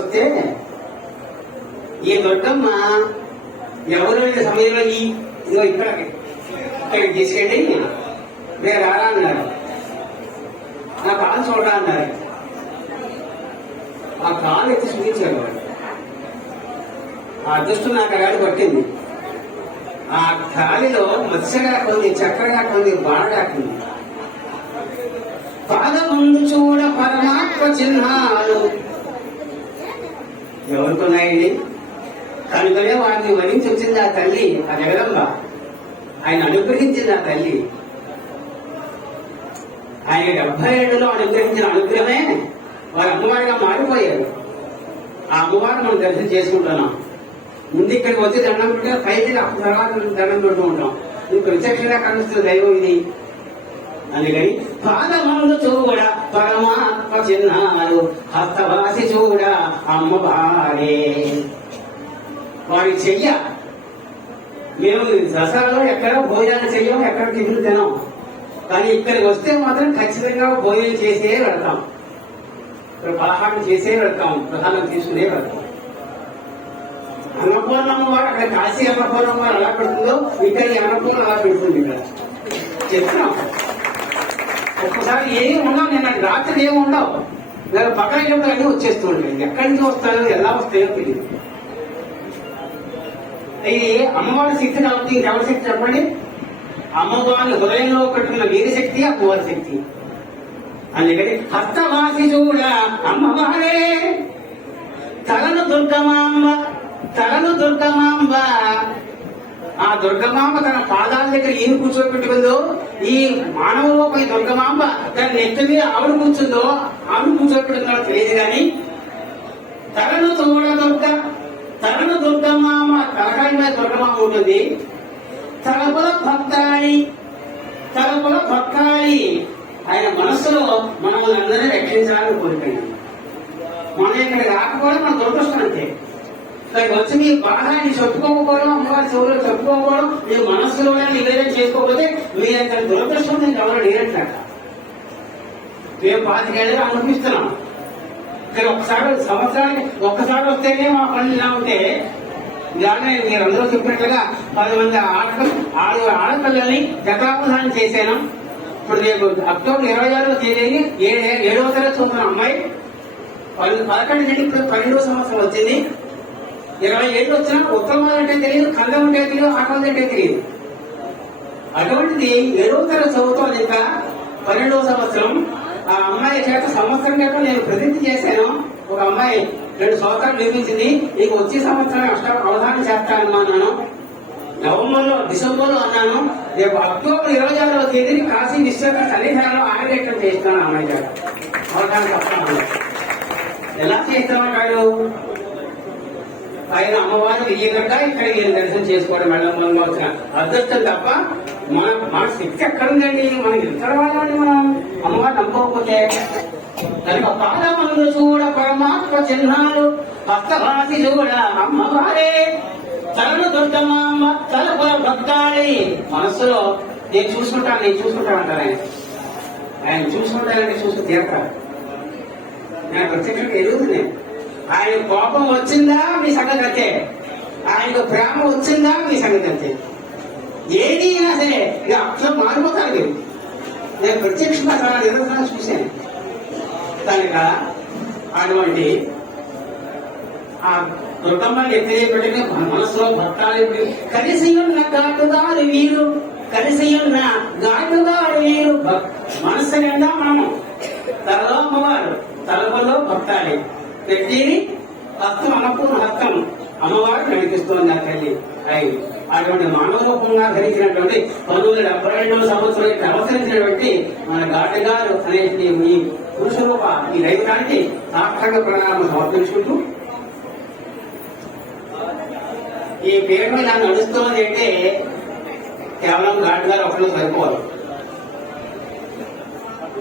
వస్తే ఈ దుర్గమ్మ ఎవరు సమయంలో ఇదిగో ఇక్కడికి తీసుకెళ్ళి నేను రారా అన్నారు. నా కాలు చూడరా అన్నారు. ఆ కాలు ఎత్తి చూపించాడు. ఆ అదృష్టం నాకు అలాంటి పట్టింది. ఆ గాలిలో మత్స్యగా కొంది, చక్కగా కొంది, బాగా కొంది. పాదముందు చూడ పరమాత్మ చిహ్నాలు ఎవరుకున్నాయండి? కనుకనే వారిని వరించి వచ్చింది ఆ తల్లి, ఆ జగదంబ. ఆయన అనుగ్రహించింది ఆ తల్లి. ఆయన 77లో అనుగ్రహించిన అనుగ్రహమే వారి అమ్మవారిగా మారిపోయారు. ఆ అమ్మవారిని మనం దర్శనం చేసుకుంటున్నాం. ముందు ఇక్కడికి వచ్చి దండం పెట్టి పైకి తర్వాత దండం పెడుతూ ఉంటాం. ఇది ప్రత్యక్షంగా కనిపిస్తుంది దైవం ఇది. అందుకని పాదముందు చూడ పరమాత్మ చిహ్నాలు, హస్తవాసి చూడ అమ్మవారే. వారి చెయ్య. మేము దసరాలో ఎక్కడ భోజనాలు చెయ్యం, ఎక్కడ టిఫిన్ తినాం. కానీ ఇక్కడికి వస్తే మాత్రం ఖచ్చితంగా భోజనం చేసే వెళ్తాం. ఇక్కడ పలహారం చేసే వెళ్తాం, ప్రధానం తీసుకునే వెళ్తాం. అన్నపూర్ణమ్మ వారు అక్కడ కాశీ అన్నపూర్ణమ్మ వారు ఎలా పెడుతుందో ఇక్కడ అన్నపూర్ణ అలా పెడుతుంది. ఇక్కడ చెప్తున్నాం. ఒక్కసారి ఏమి ఉండవు. నేను రాత్రి ఏమి ఉండవు. నేను పక్కన వెళ్ళినప్పుడు అన్నీ వచ్చేస్తూ ఉంటాయి. ఎక్కడి నుంచి వస్తాయో ఎలా వస్తాయో తెలియదు. ఇది అమ్మవారి శక్తి కాబట్టి ఇంకెవరి శక్తి చెప్పండి? అమ్మవారి హృదయంలో కట్టుకున్న వీరశక్తి అమ్మవారి శక్తి. అందుకని హస్తవాసి చూడ అమ్మవారే. తలను దుర్గమాంబ, తలను దుర్గమాంబ. ఆ దుర్గమాంబ తన పాదాల దగ్గర ఈయన కూర్చోబెట్టుకుందో, ఈ మానవ రూపం దుర్గమాంబ తన నెత్తి మీద ఆవిడ కూర్చుందో, ఆవిడ కూర్చోబెట్టుకున్నాడో తెలియదు కానీ తలను చూడ దుర్గ, తలను దుర్గమాంబ, తలకాయ మీద దుర్గమాంబ ఉంటుంది. తలపుల భక్తాళి, తలపుల భక్తాళి. ఆయన మనస్సులో మనల్ని అందరినీ రక్షించాలని కోరుకండి. మనం ఇక్కడ రాకపోవడం మన దురదృష్టం అంతే. ఇక్కడికి వచ్చి మీ బాధాన్ని చెప్పుకోకపోవడం, అమ్మవారి చెవులో చెప్పుకోకపోవడం, మీ మనస్సులోనే నివేదన చేసుకోకపోతే మీ యొక్క దురదృష్టం నేను ఎవరు లేనట్లట. మేము 25 ఏళ్ళగా అనుభవిస్తున్నాం. ఇక్కడ ఒక్కసారి సంవత్సరానికి ఒక్కసారి వస్తేనే మా పనులు ఇలా ఉంటే, ఇలానే మీరందరూ చెప్పినట్లుగా 10 మంది ఆడపిల్లల్ని జతావధానం చేశాను. ఇప్పుడు రేపు అక్టోబర్ 26వ తేదీని 7వ తరగతి చదువుతున్న అమ్మాయి 11 నుండి ఇప్పుడు 12వ సంవత్సరం వచ్చింది. 20 ఏళ్ళు వచ్చినా ఉత్తమం అంటే తెలియదు, కందం అంటే తెలియదు, ఆటం అంటే తెలియదు. అటువంటిది 7వ తరగతి చదువుతోంది. ఇంకా 12వ సంవత్సరం. ఆ అమ్మాయి చేత సంవత్సరం క్రితం నేను ప్రసిద్ధి చేశాను. ఒక అమ్మాయి 2 సంవత్సరాలు నిర్మించింది. నీకు వచ్చే సంవత్సరం అవధానం చేస్తానమ్మా అన్నాను. డిసెంబర్లో అన్నాను. రేపు అక్టోబర్ 26వ తేదీని కాశీ విశ్వక సన్నిధానంలో ఆనవేయటం చేస్తున్నాను. అమ్మాయి చేత అవధానం చెప్తాను. ఎలా చేస్తామంటాడు? ఆయన అమ్మవారిని వెయ్యగడ్డ ఇక్కడ నేను దర్శనం చేసుకోవడం వెళ్ళడం వచ్చిన అదృష్టం తప్ప మన శక్తి ఎక్కడుందండి? మనకి ఎక్కడ వాళ్ళండి? మనం అమ్మవారిని నమ్మకపోతే కనుక పాదముందు చూడ పరమాత్మ చిహ్నాలు, హస్తవాసి చూడ అమ్మవారే. తలను దుర్గమాంబ, తలపుల భక్తాళి. మనస్సులో నేను చూసుకుంటాను అంటారు ఆయన. ఆయన చూసుకుంటానంటే చూసుకు తీరతారు. నేను ప్రత్యక్షంగా ఎదుగుతుంది. ఆయన కోపం వచ్చిందా మీ సంగతి అంతే, ఆయనకు ప్రేమ వచ్చిందా మీ సంగతి అంతే. ఏది అయినా సరే ఇక అట్లా మారిపోతారు మీరు. నేను ప్రత్యక్షంగా చాలా నిరంతరం చూశాను. కనుక అటువంటి ఆ దుర్గమ్మని తెలియబెట్టిన మనసులో భక్తాలు కలిసి ఉన్న ఘాటుదారు వీరు, కలిసి ఉన్న ఘాటుదారు వీరు. మనస్సు నిండా మనము, తలలో అమ్మవారు, తలపల్లో భక్తాలి. ప్రతిని హస్తం అన్నపూర్ణ హస్తం అమ్మవారు నడిపిస్తోంది ఆ తల్లి. అటువంటి మానవరూపంగా ధరించినటువంటి 1972వ సంవత్సరం అవతరించినటువంటి మన ఘాటగారు అనే ఈ పురుష రూప ఈ రైతానికి సాక్షాత్గా ప్రణామం సమర్పించుకుంటూ, ఈ పేరు నడుస్తోంది అంటే కేవలం ఘాటగారు ఒకళ్ళు సరిపోవాలి.